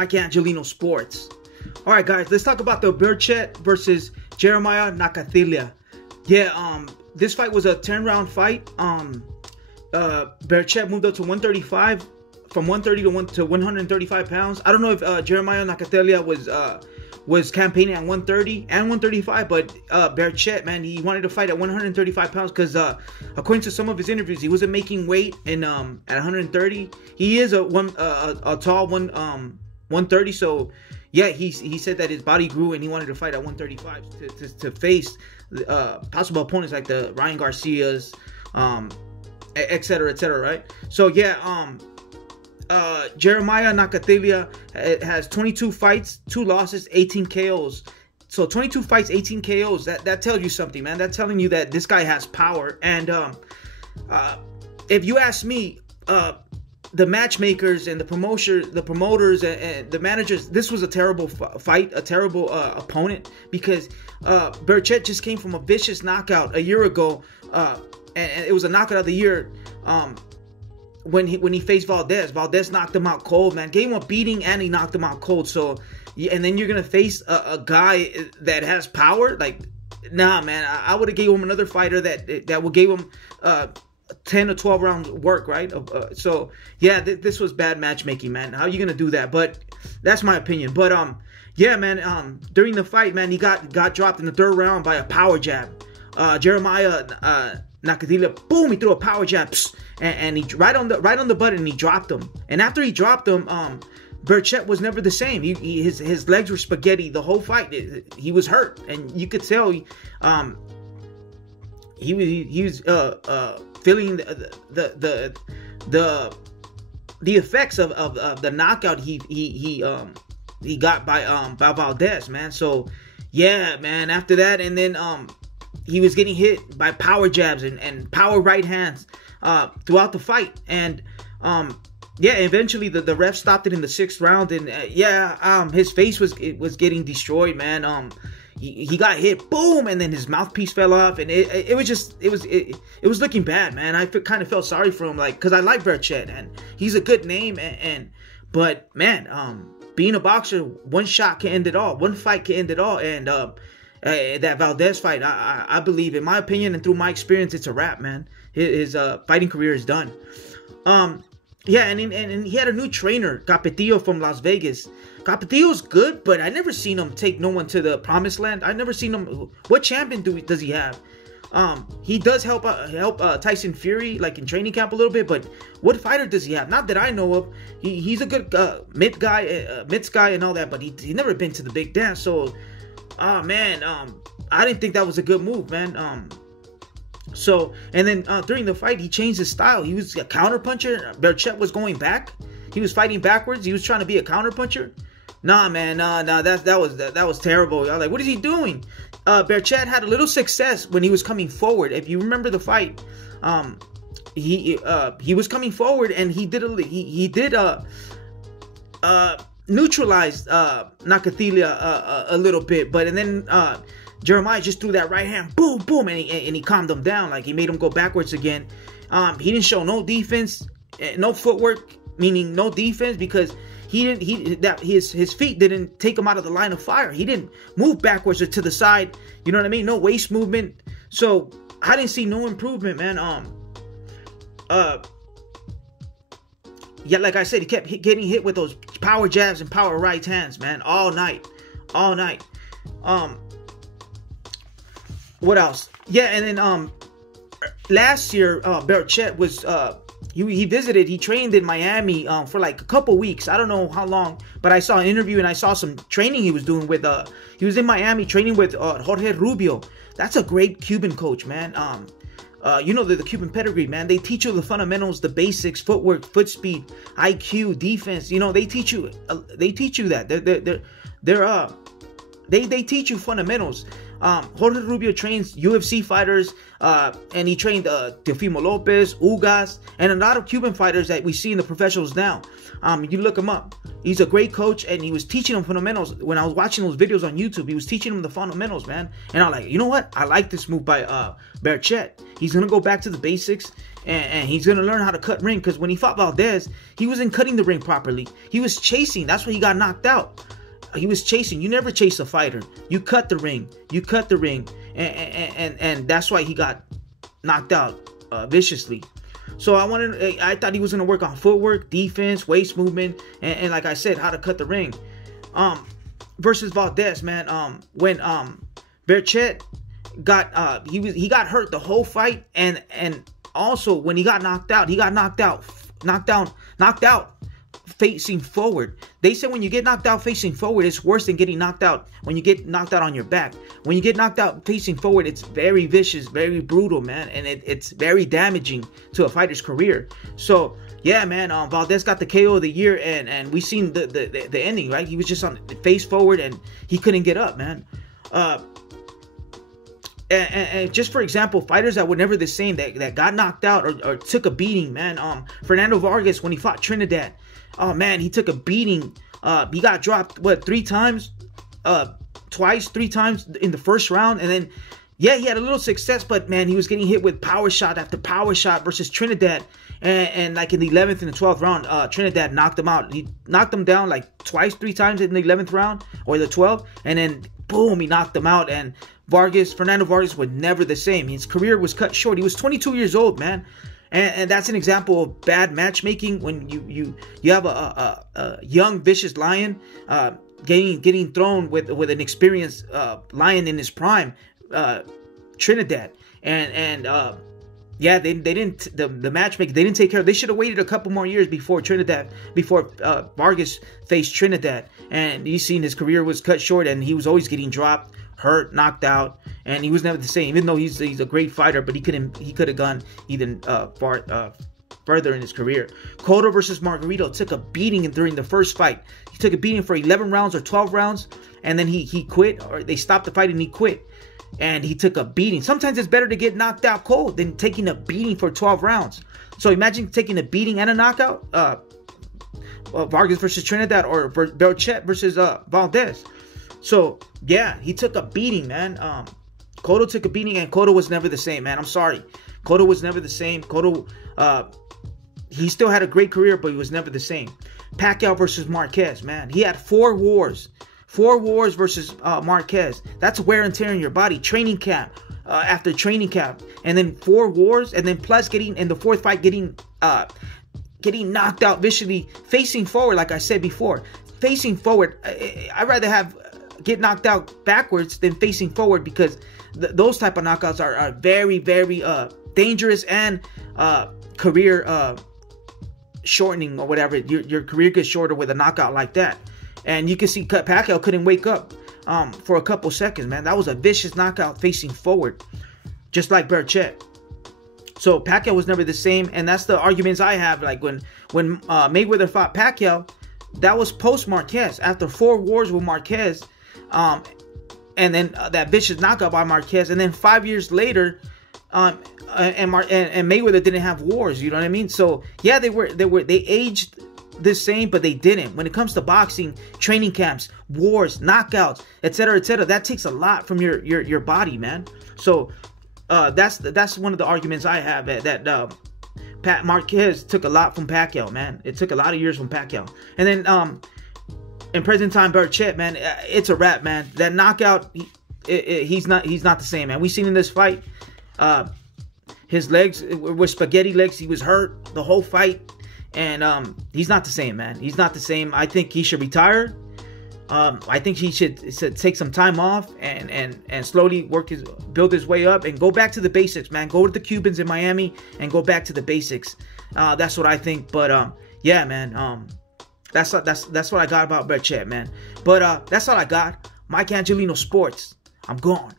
Mike Angelino Sports. All right, guys, let's talk about the Berchelt versus Jeremiah Nakathila. Yeah, this fight was a 10-round fight. Berchelt moved up to 135, from 130 to 135 pounds. I don't know if Jeremiah Nakathila was campaigning at 130 and 135, but Berchelt, man, he wanted to fight at 135 pounds because according to some of his interviews, he wasn't making weight in at 130. He is a tall 130, so yeah, he said that his body grew and he wanted to fight at 135 to face possible opponents like the Ryan Garcias, etc., right? So yeah, Jeremiah Nakathila has 22 fights, 2 losses, 18 KOs. So 22 fights, 18 KOs. That tells you something, man. That's telling you that this guy has power. And if you ask me, the matchmakers and the promoters and the managers, this was a terrible fight, a terrible opponent, because Berchelt just came from a vicious knockout a year ago, and it was a knockout of the year. When he faced Valdez knocked him out cold, man. Gave him a beating and he knocked him out cold. So, and then you're gonna face a guy that has power? Like, nah, man. I would have gave him another fighter that would give him 10 or 12 rounds work, right? So yeah, this was bad matchmaking, man. How are you gonna do that? But that's my opinion. But yeah, man. During the fight, man, he got dropped in the 3rd round by a power jab. Jeremiah Nakathila, boom, he threw a power jab, and he right on the button, and he dropped him. And after he dropped him, Berchelt was never the same. His legs were spaghetti the whole fight. He was hurt, and you could tell he was feeling the effects of the knockout he got by Valdez, man. So yeah, man. After that, and then he was getting hit by power jabs and power right hands throughout the fight. And yeah, eventually the ref stopped it in the 6th round. And yeah, his face was getting destroyed, man. He got hit, boom, and then his mouthpiece fell off, and it was looking bad, man. I kind of felt sorry for him, like, because I like Berchelt and he's a good name, but man, being a boxer, one shot can end it all, one fight can end it all. And that Valdez fight, I believe, in my opinion and through my experience, it's a wrap, man. His fighting career is done. Yeah, and he had a new trainer, Capetillo, from Las Vegas. Capetillo's good, but I never seen him take no one to the promised land. I never seen him. What champion does he have? He does help Tyson Fury, like in training camp a little bit, but what fighter does he have? Not that I know of. He's a good mid guy and all that, but he never been to the big dance. So, man, I didn't think that was a good move, man. So, and then during the fight, he changed his style. He was a counter puncher. Berchelt was going back. He was fighting backwards. He was trying to be a counter puncher. Nah, man, nah. That was terrible. I was like, what is he doing? Berchelt had a little success when he was coming forward. If you remember the fight, he was coming forward and he did neutralize Nakathila a little bit, and then Jeremiah just threw that right hand, boom, boom, and he calmed him down. Like, he made him go backwards again. He didn't show no defense, no footwork, meaning no defense, because his feet didn't take him out of the line of fire. He didn't move backwards or to the side. You know what I mean? No waist movement. So I didn't see no improvement, man. Yeah, like I said, he kept getting hit with those power jabs and power right hands, man, all night. What else? Yeah, and then last year, Berchelt was he trained in Miami for like a couple weeks. I don't know how long, but I saw an interview and I saw some training he was doing with he was in Miami training with Jorge Rubio. That's a great Cuban coach, man. You know, the Cuban pedigree, man. They teach you the fundamentals, the basics, footwork, foot speed, IQ, defense. You know, they teach you that. They teach you fundamentals. Jorge Rubio trains UFC fighters, and he trained Teofimo Lopez, Ugas, and a lot of Cuban fighters that we see in the professionals now. You look him up. He's a great coach, and he was teaching them fundamentals. When I was watching those videos on YouTube, he was teaching them the fundamentals, man. And I'm like, you know what? I like this move by Berchelt. He's going to go back to the basics, and he's going to learn how to cut ring, because when he fought Valdez, he wasn't cutting the ring properly. He was chasing. That's why he got knocked out. He was chasing. You never chase a fighter. You cut the ring. You cut the ring. And that's why he got knocked out viciously. So I thought he was going to work on footwork, defense, waist movement, and like I said, how to cut the ring. Versus Valdez, man. When Berchelt got he got hurt the whole fight, and also when he got knocked out, knocked out facing forward. They said when you get knocked out facing forward, it's worse than getting knocked out when you get knocked out on your back. When you get knocked out facing forward, it's very vicious, very brutal, man, and it's very damaging to a fighter's career. So yeah, man, Valdez got the KO of the year, and we seen the ending, right? He was just on face forward, and he couldn't get up, man. And just for example, fighters that were never the same, that got knocked out or took a beating, man. Fernando Vargas, when he fought Trinidad, oh man, he took a beating. He got dropped, what, 3 times? Three times in the first round. And then, yeah, he had a little success, but man, he was getting hit with power shot after power shot versus Trinidad. And like in the 11th and the 12th round, Trinidad knocked him out. He knocked him down like 3 times in the 11th round or the 12th. And then, boom, he knocked him out. And Fernando Vargas was never the same. His career was cut short. He was 22 years old, man. And that's an example of bad matchmaking, when you have a young vicious lion getting thrown with an experienced lion in his prime, Trinidad, and yeah, they didn't the matchmaking, they didn't take care of. They should have waited a couple more years before Vargas faced Trinidad. And you seen his career was cut short, and he was always getting dropped, hurt, knocked out, and he was never the same. Even though he's a great fighter, but he could have gone even further in his career. Cotto versus Margarito took a beating during the first fight. He took a beating for 11 rounds or 12 rounds, and then he quit, or they stopped the fight and he quit. And he took a beating. Sometimes it's better to get knocked out cold than taking a beating for 12 rounds. So imagine taking a beating and a knockout. Vargas versus Trinidad, or Berchelt versus Valdez. So yeah, he took a beating, man. Cotto took a beating, and Cotto was never the same, man. I'm sorry, Cotto was never the same. Cotto, he still had a great career, but he was never the same. Pacquiao versus Marquez, man. He had 4 wars. 4 wars versus Marquez. That's wear and tear in your body. Training camp after training camp, and then 4 wars, and then plus getting in the 4th fight getting knocked out viciously, facing forward. Like I said before, facing forward. I'd rather get knocked out backwards than facing forward, because those type of knockouts are very, very dangerous and career shortening, or whatever. Your career gets shorter with a knockout like that. And you can see Pacquiao couldn't wake up for a couple seconds, man. That was a vicious knockout facing forward, just like Berchelt. So Pacquiao was never the same, and that's the arguments I have. Like when Mayweather fought Pacquiao, that was post Marquez, after 4 wars with Marquez, and then that vicious knockout by Marquez, and then 5 years later, and Mayweather didn't have wars. You know what I mean? So yeah, they aged the same, but they didn't. When it comes to boxing, training camps, wars, knockouts, etc., that takes a lot from your body, man. So that's one of the arguments I have, that Marquez took a lot from Pacquiao, man. It took a lot of years from Pacquiao. And then in present time, Berchelt, man, it's a wrap, man. That knockout, he's not the same, man. We seen in this fight, his legs were spaghetti legs. He was hurt the whole fight. And he's not the same, man. He's not the same. I think he should retire. I think he should take some time off and slowly build his way up and go back to the basics, man. Go to the Cubans in Miami and go back to the basics. That's what I think. But yeah, man. That's what I got about Berchelt, man. But that's all I got. Mike Angelino Sports. I'm gone.